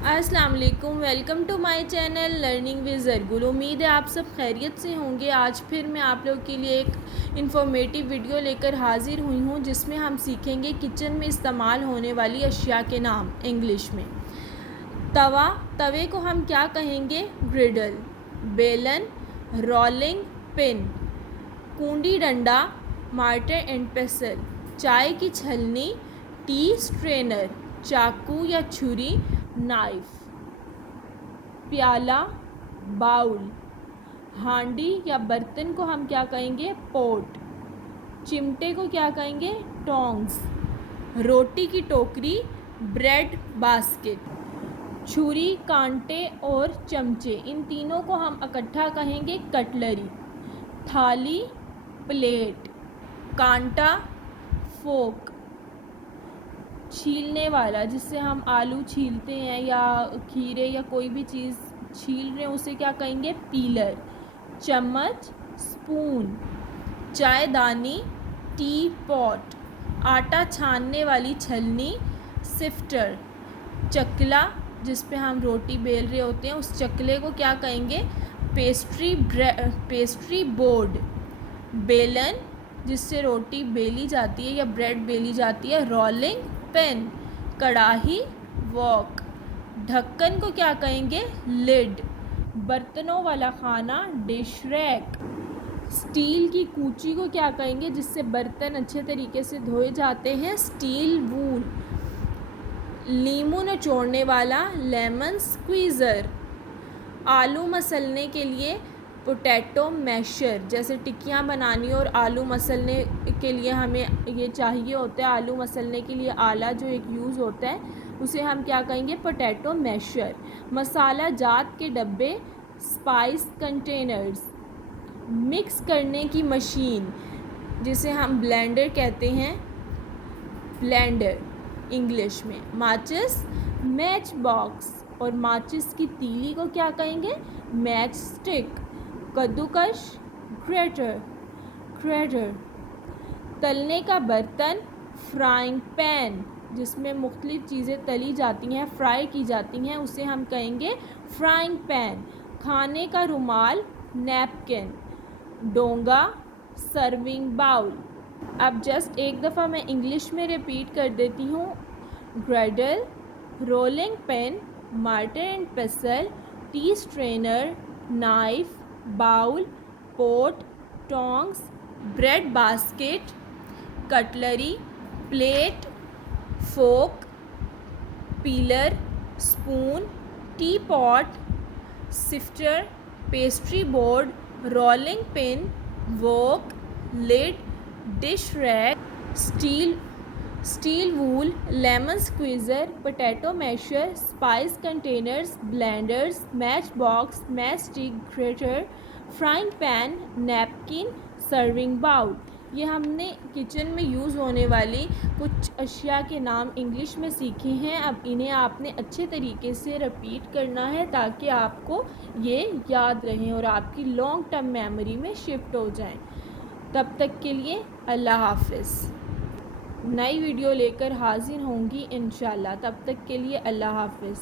अस्सलाम वालेकुम, welcome to my channel learning with Zargul. उम्मीद है आप सब खैरियत से होंगे। आज फिर मैं आप लोग के लिए एक इन्फॉर्मेटिव वीडियो लेकर हाज़िर हुई हूँ, जिसमें हम सीखेंगे किचन में इस्तेमाल होने वाली अशिया के नाम इंग्लिश में। तवा, तवे को हम क्या कहेंगे? ग्रिडल। बेलन, रोलिंग पिन। कूंडी डंडा, मार्टर एंड पेसल। चाय की छलनी, टी स्ट्रेनर। चाकू या छुरी, नाइफ। प्याला, बाउल। हांडी या बर्तन को हम क्या कहेंगे? पॉट। चिमटे को क्या कहेंगे? टोंग्स। रोटी की टोकरी, ब्रेड बास्केट। छुरी, कांटे और चमचे, इन तीनों को हम इकट्ठा कहेंगे कटलरी। थाली, प्लेट। कांटा, फोक। छीलने वाला, जिससे हम आलू छीलते हैं या खीरे या कोई भी चीज़ छील रहे हैं, उसे क्या कहेंगे? पीलर। चम्मच, स्पून। चायदानी, T pot. आटा छानने वाली छलनी, सिफ्टर। चकला, जिस पे हम रोटी बेल रहे होते हैं, उस चकले को क्या कहेंगे? Pastry board. बेलन, जिससे रोटी बेली जाती है या ब्रेड बेली जाती है, रोलिंग पिन। कढ़ाई, वॉक। ढक्कन को क्या कहेंगे? लिड। बर्तनों वाला खाना, डिश रैक। स्टील की कूची को क्या कहेंगे, जिससे बर्तन अच्छे तरीके से धोए जाते हैं? स्टील वूल। लीमू निचोड़ने वाला, लेमन स्क्वीज़र। आलू मसलने के लिए, पोटैटो मैशर। जैसे टिक्कियाँ बनानी और आलू मसलने के लिए हमें ये चाहिए होता है, आलू मसलने के लिए आला जो एक यूज़ होता है, उसे हम क्या कहेंगे? Potato masher. मसाला जात के डब्बे, स्पाइस कंटेनर्स। मिक्स करने की मशीन, जिसे हम ब्लेंडर कहते हैं, ब्लेंडर इंग्लिश में। माचिस, मैच बॉक्स। और माचिस की तीली को क्या कहेंगे? Matchstick. कद्दूकश, ग्रेटर। तलने का बर्तन, फ्राइंग पैन, जिसमें मुख्तलिफ़ चीज़ें तली जाती हैं, फ्राई की जाती हैं, उसे हम कहेंगे फ्राइंग पैन। खाने का रुमाल, नैपकिन। डोंगा, सर्विंग बाउल। अब जस्ट एक दफ़ा मैं इंग्लिश में रिपीट कर देती हूँ। Griddle, rolling pin, mortar and pestle, tea strainer, knife, bowl, pot, tongs, bread basket, cutlery, plate, fork, peeler, spoon, tea pot, sifter, pastry board, rolling pin, wok, lid, dish rack, steel wool, lemon squeezer, potato masher, spice containers, blenders, match box, match stick, grater, frying pan, napkin, serving bowl. ये हमने kitchen में use होने वाली कुछ अशिया के नाम English में सीखे हैं। अब इन्हें आपने अच्छे तरीके से रिपीट करना है, ताकि आपको ये याद रहें और आपकी लॉन्ग टर्म मेमोरी में शिफ्ट हो जाएं। तब तक के लिए अल्लाह हाफ़िज़। नई वीडियो लेकर हाज़िर होंगी इंशाल्लाह। तब तक के लिए अल्लाह हाफ़िज़।